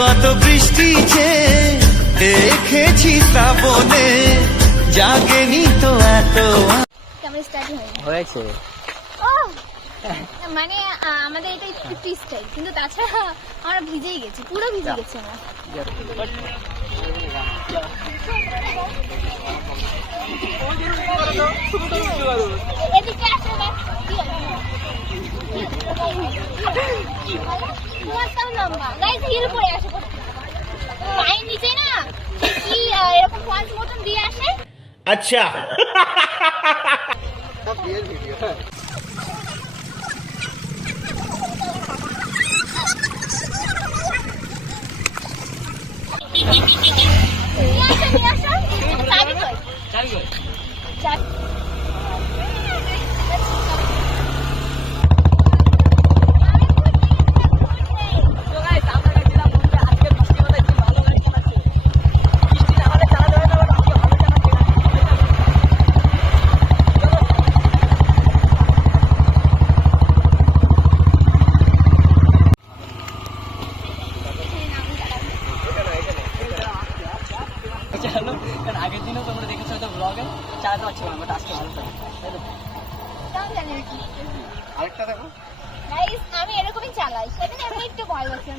কত বৃষ্টি যে দেখেছি শ্রাবণে, জাগেনি তো এত। ক্যামেরা স্টার্ট হয়েছে। ও মানে আমাদের এটা একটু টুইস্টাই, কিন্তু তাছাড়া আমরা ভিজেই গেছি, পুরো ভিজে গেছি আমরা। এদিকে আসো না, লম্বা গাইস হিল পড়ে আসে, পায়ের নিচে না কি এরকম ফলস মতন দিয়ে আসে। আচ্ছা আগের দিনও তোমরা দেখেছো হয়তো ব্লগে, চালাতে পারছিলাম না, বাট আজকে ভালো আরেকটা দেখো গাইস, আমি এরকমই চালাই, সেদিন আমি একটু ভয় পাচ্ছিলাম,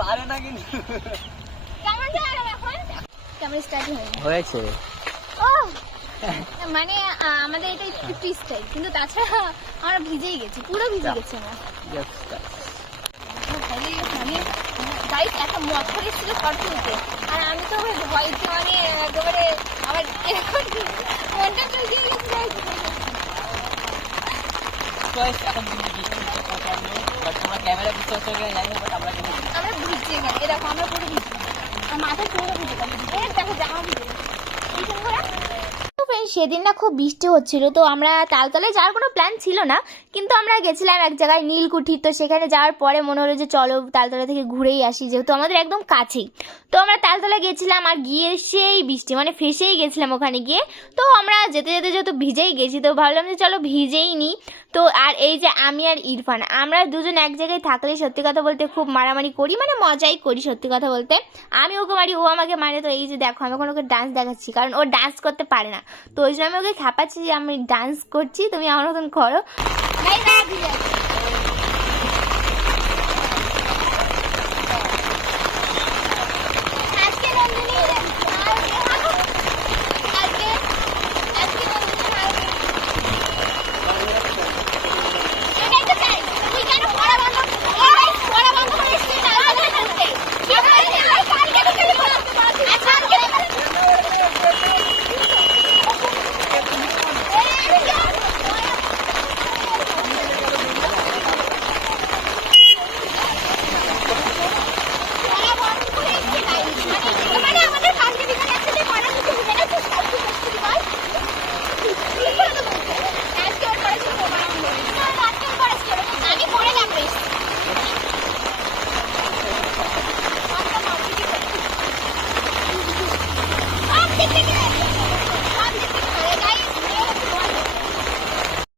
পারে না কিন্তু। কেমন চালালাম এখন? ক্যামেরা স্টার্ট হয়েছে। ও মানে আমাদের এটা একটু টুইস্টাই, কিন্তু তাছাড়া আমরা ভিজেই গেছি, পুরো ভিজে গেছি আমরা। গাইস একটা মথর এসেছিল কর্পুরতে, আর আমি তো ভয়তে মানে একেবারে আমার এরকম মনটা চলে গেছে। এখন তোমরা ক্যামেরা বুঝতে পারছো কিনা জানি না, বাট আমরা ভিজছি না, এরকম আমরা পুরো ভিজছি, আর মাথায় চুলও ভিজে গেছে, দেখো জামা ভিজে গেছে। সেদিন না খুব বৃষ্টি হচ্ছিল, তো আমরা তালতলায় যাওয়ার কোনো প্ল্যান ছিল না, কিন্তু আমরা গেছিলাম এক জায়গায় নীলকুঠি, তো সেখানে যাওয়ার পরে মনে হলো যে চলো তালতলা থেকে ঘুরেই আসি, যেহেতু আমাদের একদম কাছেই। তো আমরা তালতলা গেছিলাম, আর গিয়ে সেই বৃষ্টি মানে ফেসেই গেছিলাম ওখানে গিয়ে। তো আমরা যেতে যেতে যেহেতু ভিজেই গেছি, তো ভাবলাম যে চলো ভিজেই নিই। তো আর এই যে আমি আর ইরফান, আমরা দুজন এক জায়গায় থাকলে সত্যি কথা বলতে খুব মারামারি করি, মানে মজাই করি সত্যি কথা বলতে। আমি ওকে মারি, ও আমাকে মারে। তো এই যে দেখো আমি এখন ওকে ডান্স দেখাচ্ছি, কারণ ও ডান্স করতে পারে না, তো ওই জন্য আমি ওকে খাপাচ্ছি যে আমি ডান্স করছি, তুমি আমার মতন করো।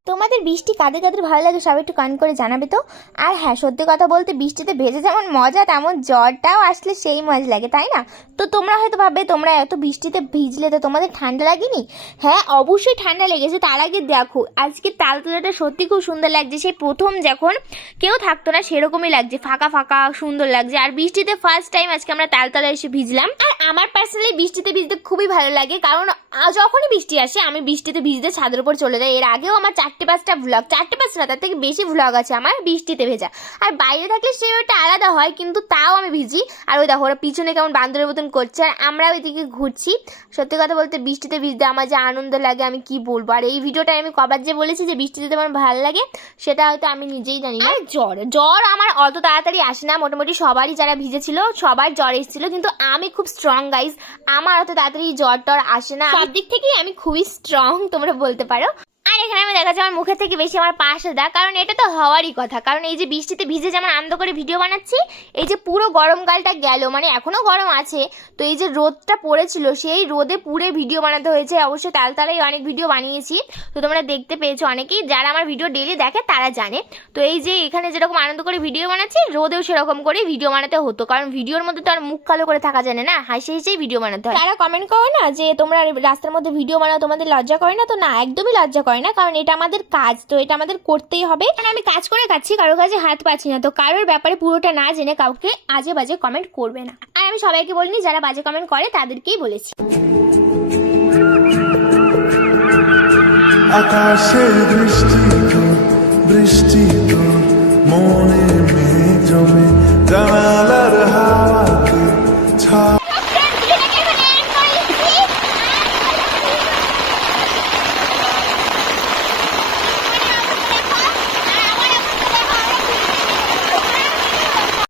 তোমাদের বৃষ্টি কাদের কাদের ভালো লাগে সবাই একটু কমেন্ট করে জানাবে তো। আর হ্যাঁ, সত্যি কথা বলতে বৃষ্টিতে ভেজে যেমন মজা, তেমন জ্বরটাও আসলে সেই মজা লাগে, তাই না? তো তোমরা হয়তো ভাববে তোমরা এত বৃষ্টিতে ভিজলে তো তোমাদের ঠান্ডা লাগেনি। হ্যাঁ অবশ্যই ঠান্ডা লেগেছে। তার আগে দেখো আজকে তালতলাটা সত্যি খুব সুন্দর লাগছে, সেই প্রথম যখন কেউ থাকতো না সেরকমই লাগছে, ফাঁকা ফাঁকা সুন্দর লাগছে। আর বৃষ্টিতে ফার্স্ট টাইম আজকে আমরা তালতলায় এসে ভিজলাম। আর আমার পার্সোনালি বৃষ্টিতে ভিজতে খুবই ভালো লাগে, কারণ যখনই বৃষ্টি আসে আমি বৃষ্টিতে ভিজতে ছাদের উপর চলে যাই। এর আগেও আমার 4-5টা ভ্লগ, 4-5 না তার থেকে বেশি ভ্লগ আছে আমার বৃষ্টিতে ভেজা। আর বাইরে থাকলে সে ওটা আলাদা হয়, কিন্তু তাও আমি ভিজি। আর ওই দেখো ওরা পিছনে কেমন বান্দরের মতন করছে, আর আমরা ওইদিকে ঘুরছি। সত্যি কথা বলতে বৃষ্টিতে ভিজতে আমার যে আনন্দ লাগে আমি কি বলবো। আর এই ভিডিওটা আমি কবার যে বলেছি যে বৃষ্টিতে আমার ভালো লাগে, সেটা হয়তো আমি নিজেই জানি না। আর জ্বর আমার অত তাড়াতাড়ি আসে না, মোটামুটি সবারই যারা ভিজেছিল সবার জ্বর এসেছিল, কিন্তু আমি খুব স্ট্রং গাইজ, আমার অত তাড়াতাড়ি জ্বর টর আসে না। সব দিক থেকেই আমি খুবই স্ট্রং তোমরা বলতে পারো। আর এখানে আমি দেখাচ্ছি আমার মুখের থেকে বেশি আমার পাশে দা, কারণ এটা তো হওয়ারই কথা। কারণ এই যে বৃষ্টিতে ভিজে যেমন আনন্দ করে ভিডিও বানাচ্ছি, এই যে পুরো গরমকালটা গেল, মানে এখনো গরম আছে, তো এই যে রোদটা পড়েছিল সেই রোদে পুরে ভিডিও বানাতে হয়েছে। অবশ্যই তালতালাই অনেক ভিডিও বানিয়েছি, তো তোমরা দেখতে পেয়েছো অনেকেই, যারা আমার ভিডিও ডেইলি দেখে তারা জানে। তো এই যে এখানে যেরকম আনন্দ করে ভিডিও বানাচ্ছি, রোদেও সেরকম করে ভিডিও বানাতে হতো, কারণ ভিডিওর মধ্যে তো আর মুখ কালো করে থাকা যায় না, হাসি হেসেই ভিডিও বানাতে হয়। তারা কমেন্ট করে না যে তোমরা রাস্তার মধ্যে ভিডিও বানাও, তোমাদের লজ্জা করে না? তো না, একদমই লজ্জা করে না, কারণ এটা আমাদের কাজ, তো এটা আমাদের করতেই হবে। কারণ আমি কাজ করে খাচ্ছি, কারোর কাছে হাত পাচ্ছি না, তো কারোর ব্যাপারে পুরোটা না জেনে কাউকে আজে বাজে কমেন্ট করবে না। আর আমি সবাইকে বলিনি, যারা বাজে কমেন্ট করে তাদেরকেই বলেছি। আকাশে বৃষ্টি তো মনে মেঘ জমে জানালার হাওয়াতে